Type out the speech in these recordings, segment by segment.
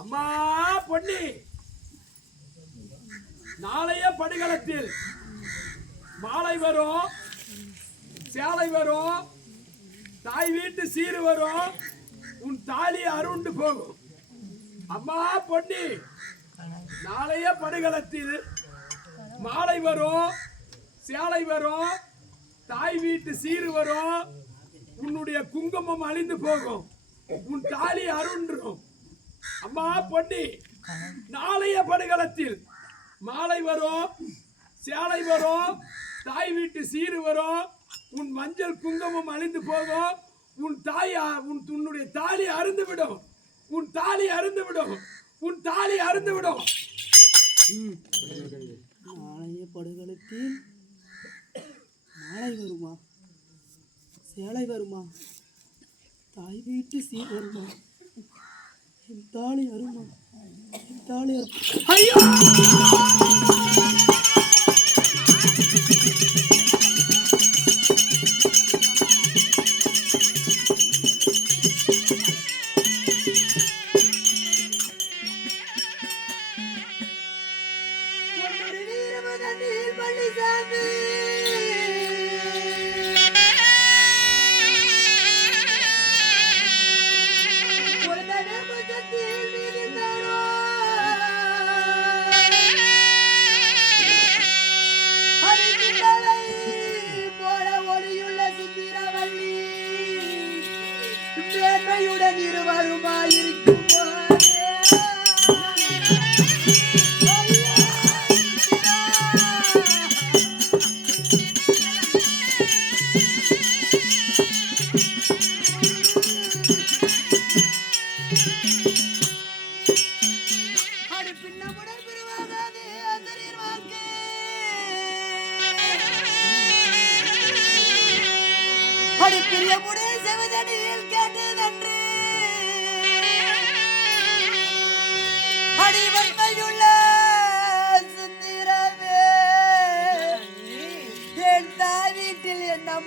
அம்மா பொன்னி, நாளைய படுகளத்தில் மாலை வரும், சேலை வரும், தாய் வீட்டு சீரு வரும், உன் தாலி அருண்டு போகும். அம்மா பொன்னி, நாளைய படுகளத்தில் மாலை வரும், சேலை வரும், தாய் வீட்டு சீரு வரும், உன்னுடைய குங்குமம் அழிந்து போகும், உன் தாலி அருண்டும். அம்மா பொன்னி, நாளைய படுகளத்தில் மாலை வரும், சேலை வரும், தாய் வீட்டு சீரு வரும், உன் மஞ்சள் குங்குமம் அழிந்து போகும், உன்னுடைய தாலி அருந்து விடும், உன் தாலி அருந்து விடும், உன் தாலி அருந்து விடும். நாளைய படுகளத்தில் மாலை வருமா, சேலை வருமா, தாய் வீட்டு சீர் வருமா, என் தாலி அருமா, என் தாலி ஐயோ!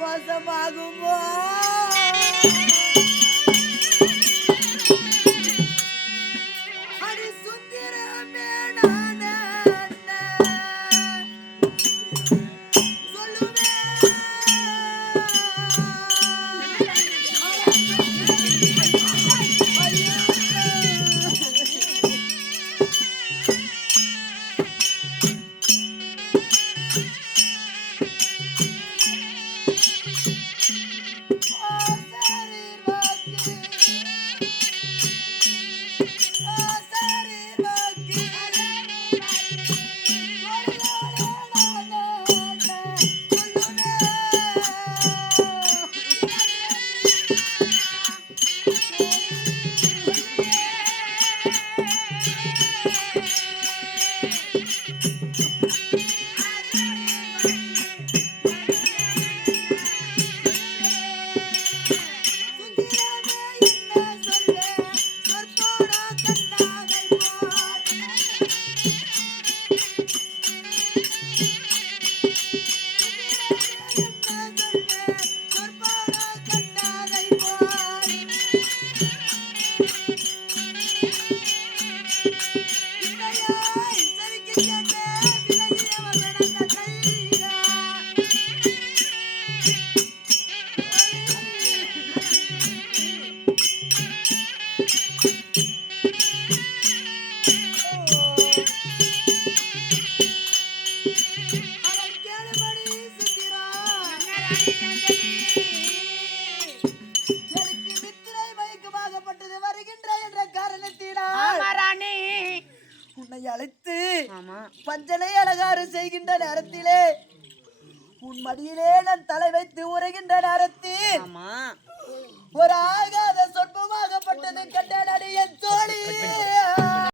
மோசமாகுமோ அடி சுத்திரமே அழைத்து பஞ்சனை அலங்காரம் செய்கின்ற நேரத்திலே உன் மடியிலே நான் தலை வைத்து உரைகின்ற நேரத்தில் ஒரு ஆகாத சொற்பமாகப்பட்டது கண்டனடி என் தோழி